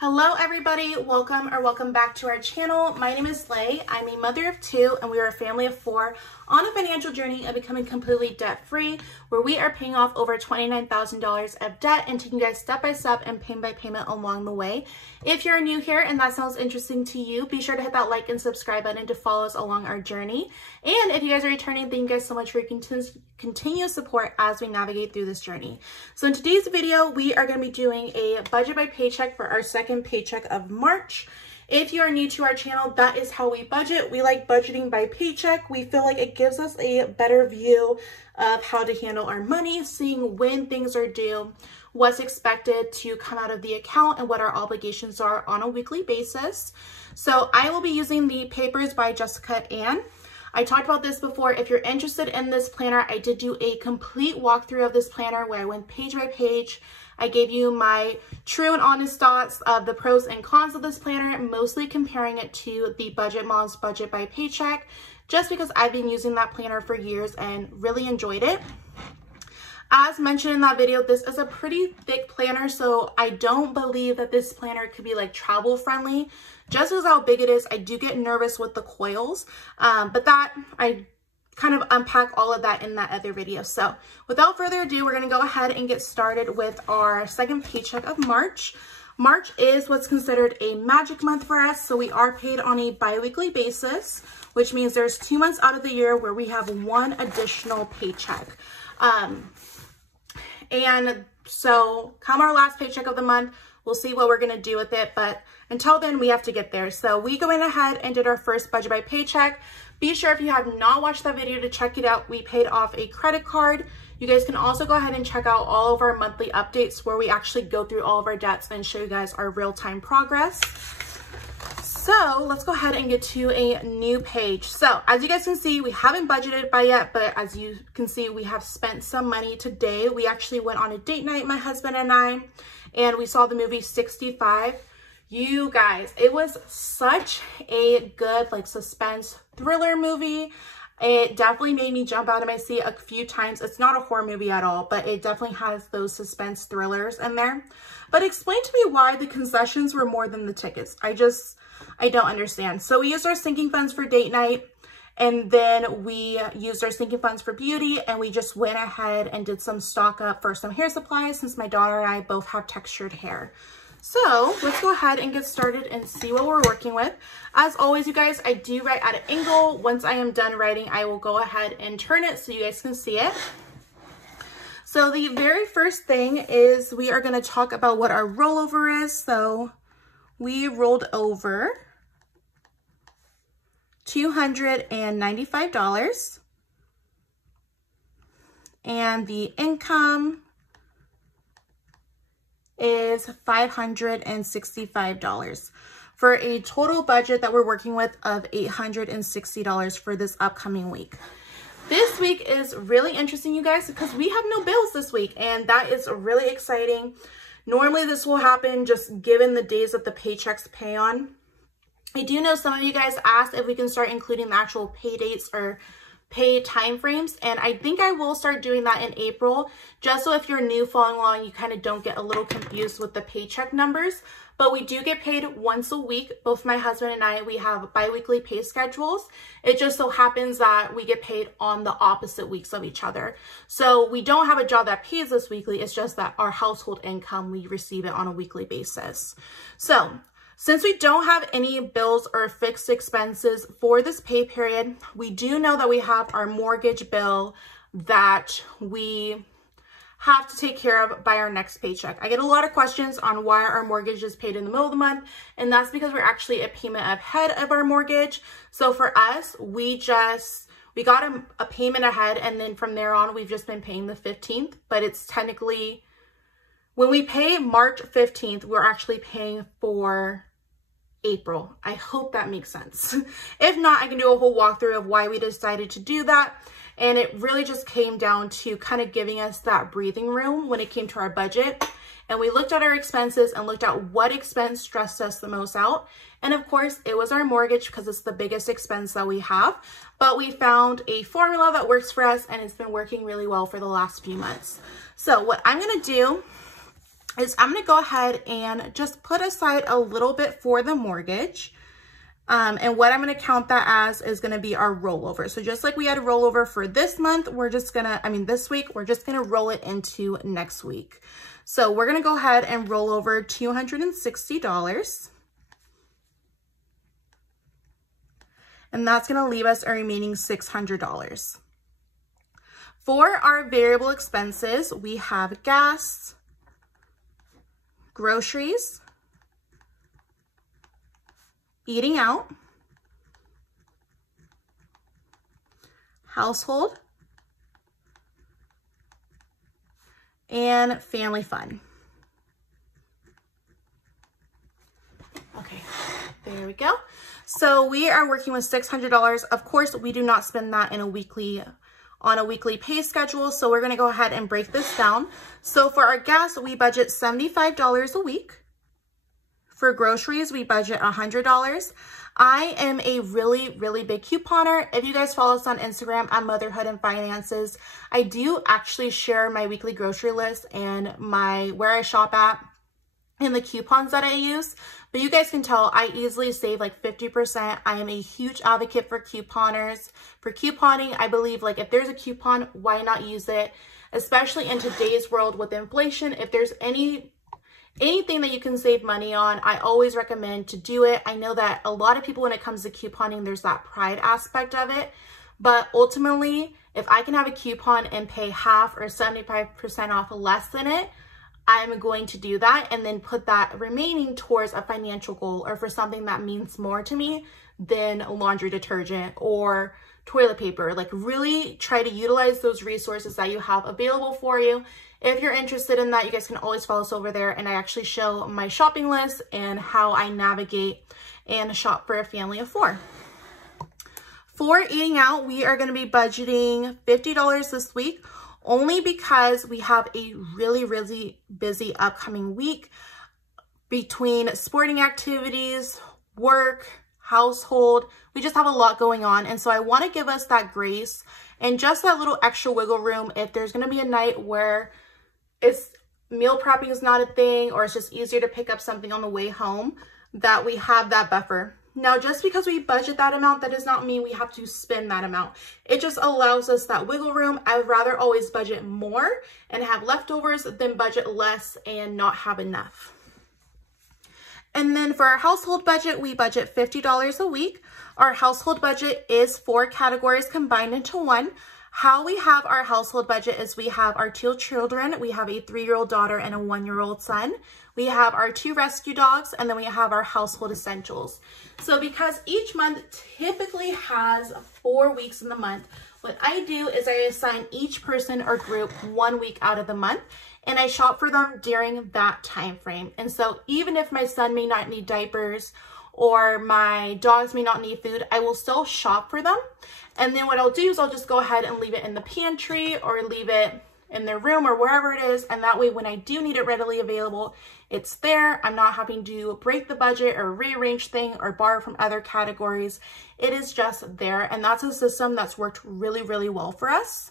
Hello everybody, welcome back to our channel. My name is Lay. I'm a mother of two and we are a family of four on a financial journey of becoming completely debt-free, where we are paying off over $29,000 of debt and taking you guys step by step and payment by payment along the way. If you're new here and that sounds interesting to you, be sure to hit that like and subscribe button to follow us along our journey. And if you guys are returning, thank you guys so much for your continued support as we navigate through this journey. So in today's video, we are going to be doing a budget by paycheck for our second paycheck of March. If you are new to our channel, that is how we budget. We like budgeting by paycheck. We feel like it gives us a better view of how to handle our money, seeing when things are due, what's expected to come out of the account, and what our obligations are on a weekly basis. So I will be using the Papers by Jessica Ann. I talked about this before. If you're interested in this planner, I did do a complete walkthrough of this planner where I went page by page. I gave you my true and honest thoughts of the pros and cons of this planner, mostly comparing it to the Budget Mom's Budget by Paycheck, just because I've been using that planner for years and really enjoyed it. As mentioned in that video, this is a pretty thick planner, so I don't believe that this planner could be like travel friendly. Just as how big it is, I do get nervous with the coils, but that I kind of unpack all of that in that other video. So without further ado, we're going to go ahead and get started with our second paycheck of March. March is what's considered a magic month for us, so we are paid on a bi-weekly basis, which means there's 2 months out of the year where we have one additional paycheck. And so come our last paycheck of the month, we'll see what we're going to do with it, but until then we have to get there. So we went ahead and did our first budget by paycheck. Be sure if you have not watched that video to check it out. We paid off a credit card. You guys can also go ahead and check out all of our monthly updates where we actually go through all of our debts and show you guys our real-time progress. So let's go ahead and get to a new page. So as you guys can see, we haven't budgeted by yet, but as you can see, we have spent some money today. We actually went on a date night, my husband and I, and we saw the movie 65. You guys, it was such a good like suspense thriller movie. It definitely made me jump out of my seat a few times. It's not a horror movie at all, but it definitely has those suspense thrillers in there. But explain to me why the concessions were more than the tickets. I don't understand. So we used our sinking funds for date night, and then we used our sinking funds for beauty, and we just went ahead and did some stock up for some hair supplies since my daughter and I both have textured hair. So let's go ahead and get started and see what we're working with. As always, you guys, I do write at an angle. Once I am done writing, I will go ahead and turn it so you guys can see it. So the very first thing is we are going to talk about what our rollover is. So we rolled over $295, and the income is $565 for a total budget that we're working with of $860 for this upcoming week. This week is really interesting, you guys, because we have no bills this week, and that is really exciting. Normally this will happen just given the days that the paychecks pay on. I do know some of you guys asked if we can start including the actual pay dates or pay time frames, and I think I will start doing that in April, just so if you're new following along, you kind of don't get a little confused with the paycheck numbers. But we do get paid once a week. Both my husband and I, we have bi-weekly pay schedules. It just so happens that we get paid on the opposite weeks of each other. So we don't have a job that pays us weekly. It's just that our household income, we receive it on a weekly basis. So since we don't have any bills or fixed expenses for this pay period, we do know that we have our mortgage bill that we have to take care of by our next paycheck. I get a lot of questions on why our mortgage is paid in the middle of the month, and that's because we're actually a payment ahead of our mortgage. So for us, we got a payment ahead, and then from there on, we've just been paying the 15th, but it's technically, when we pay March 15th, we're actually paying for April. I hope that makes sense. If not, I can do a whole walkthrough of why we decided to do that. And it really just came down to kind of giving us that breathing room when it came to our budget. And we looked at our expenses and looked at what expense stressed us the most out. And of course, it was our mortgage because it's the biggest expense that we have. But we found a formula that works for us, and it's been working really well for the last few months. So what I'm going to do is I'm going to go ahead and just put aside a little bit for the mortgage. And what I'm going to count that as is going to be our rollover. So just like we had a rollover for this month, this week, we're just going to roll it into next week. So we're going to go ahead and roll over $260. And that's going to leave us a remaining $600. For our variable expenses, we have gas, groceries, eating out, household, and family fun. Okay, there we go. So we are working with $600. Of course, we do not spend that on a weekly pay schedule. So we're going to go ahead and break this down. So for our gas, we budget $75 a week. For groceries, we budget $100. I am a really, really big couponer. If you guys follow us on Instagram at Motherhood and Finances, I do actually share my weekly grocery list and where I shop at and the coupons that I use. But you guys can tell I easily save like 50%. I am a huge advocate for couponers. For couponing, I believe like if there's a coupon, why not use it? Especially in today's world with inflation, if there's anything that you can save money on, I always recommend to do it. I know that a lot of people, when it comes to couponing, there's that pride aspect of it. But ultimately, if I can have a coupon and pay half or 75% off less than it, I'm going to do that and then put that remaining towards a financial goal or for something that means more to me than laundry detergent or toilet paper. Like really try to utilize those resources that you have available for you. If you're interested in that, you guys can always follow us over there, and I actually show my shopping list and how I navigate and shop for a family of 4. For eating out, we are going to be budgeting $50 this week, only because we have a really, really busy upcoming week between sporting activities, work, household. We just have a lot going on. And so I want to give us that grace and just that little extra wiggle room if there's going to be a night where meal prepping is not a thing, or it's just easier to pick up something on the way home, that we have that buffer. Now, just because we budget that amount, that does not mean we have to spend that amount. It just allows us that wiggle room. I would rather always budget more and have leftovers than budget less and not have enough. And then for our household budget, we budget $50 a week. Our household budget is 4 categories combined into one. How we have our household budget is we have our 2 children. We have a 3-year-old daughter and a 1-year-old son. We have our 2 rescue dogs, and then we have our household essentials. So because each month typically has 4 weeks in the month, what I do is I assign each person or group 1 week out of the month, and I shop for them during that time frame. And so even if my son may not need diapers or my dogs may not need food, I will still shop for them. And then what I'll do is I'll just go ahead and leave it in the pantry or leave it in their room or wherever it is. And that way, when I do need it readily available, it's there. I'm not having to break the budget or rearrange things or borrow from other categories. It is just there. And that's a system that's worked really, really well for us.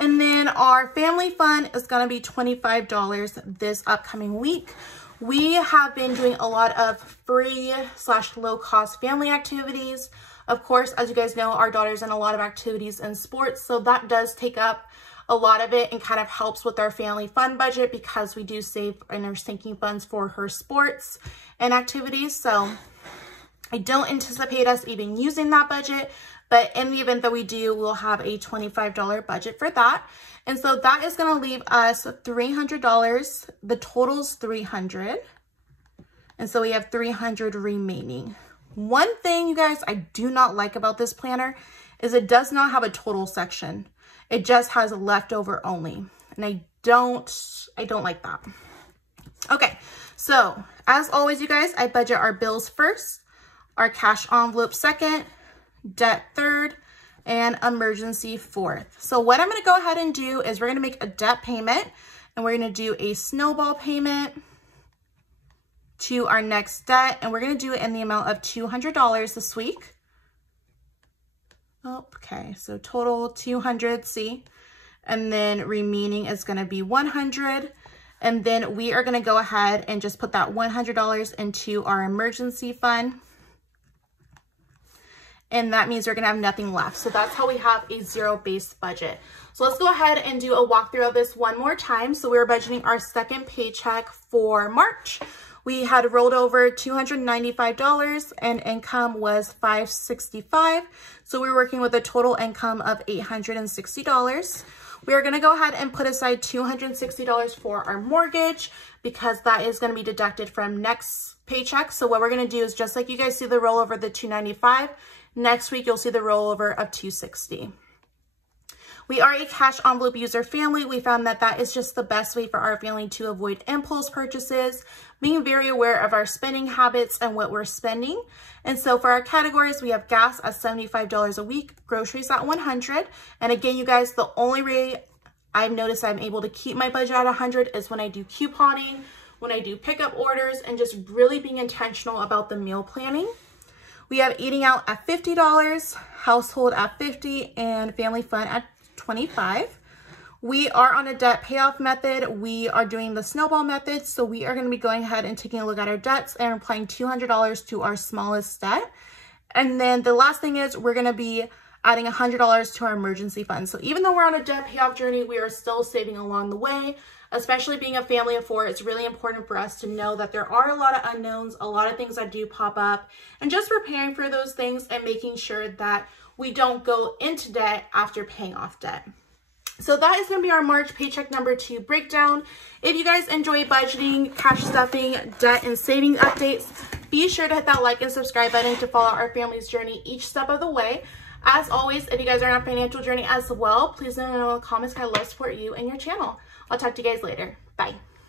And then our family fun is going to be $25 this upcoming week. We have been doing a lot of free/low-cost family activities. Of course, as you guys know, our daughter's in a lot of activities and sports, so that does take up a lot of it and kind of helps with our family fun budget because we do save in our sinking funds for her sports and activities. So I don't anticipate us even using that budget, but in the event that we do, we'll have a $25 budget for that. And so that is going to leave us $300. The total's $300. And so we have $300 remaining. One thing, you guys, I do not like about this planner is it does not have a total section. It just has leftover only. And I don't like that. Okay, so as always, you guys, I budget our bills first, our cash envelope second, debt third, and emergency fourth. So what I'm going to go ahead and do is we're going to make a debt payment, and we're going to do a snowball payment to our next debt, and we're going to do it in the amount of $200 this week. Okay, so total 200, see, and then remaining is going to be 100. And then we are gonna go ahead and just put that $100 into our emergency fund. And that means we're gonna have nothing left. So that's how we have a zero-based budget. So let's go ahead and do a walkthrough of this one more time. So we were budgeting our second paycheck for March. We had rolled over $295 and income was $565. So we were working with a total income of $860. We are gonna go ahead and put aside $260 for our mortgage because that is gonna be deducted from next paycheck. So what we're gonna do is just like you guys see the rollover of the $295, next week you'll see the rollover of $260. We are a cash envelope user family. We found that that is just the best way for our family to avoid impulse purchases, being very aware of our spending habits and what we're spending. And so for our categories, we have gas at $75 a week, groceries at $100. And again, you guys, the only way I've noticed I'm able to keep my budget at $100 is when I do couponing, when I do pickup orders, and just really being intentional about the meal planning. We have eating out at $50, household at $50, and family fun at $25. We are on a debt payoff method. We are doing the snowball method. So we are going to be going ahead and taking a look at our debts and applying $200 to our smallest debt. And then the last thing is we're going to be adding $100 to our emergency fund. So even though we're on a debt payoff journey, we are still saving along the way. Especially being a family of four, it's really important for us to know that there are a lot of unknowns, a lot of things that do pop up, and just preparing for those things and making sure that we don't go into debt after paying off debt. So that is going to be our March paycheck number 2 breakdown. If you guys enjoy budgeting, cash stuffing, debt, and saving updates, be sure to hit that like and subscribe button to follow our family's journey each step of the way. As always, if you guys are on a financial journey as well, please let me know in the comments. I love to support you and your channel. I'll talk to you guys later. Bye.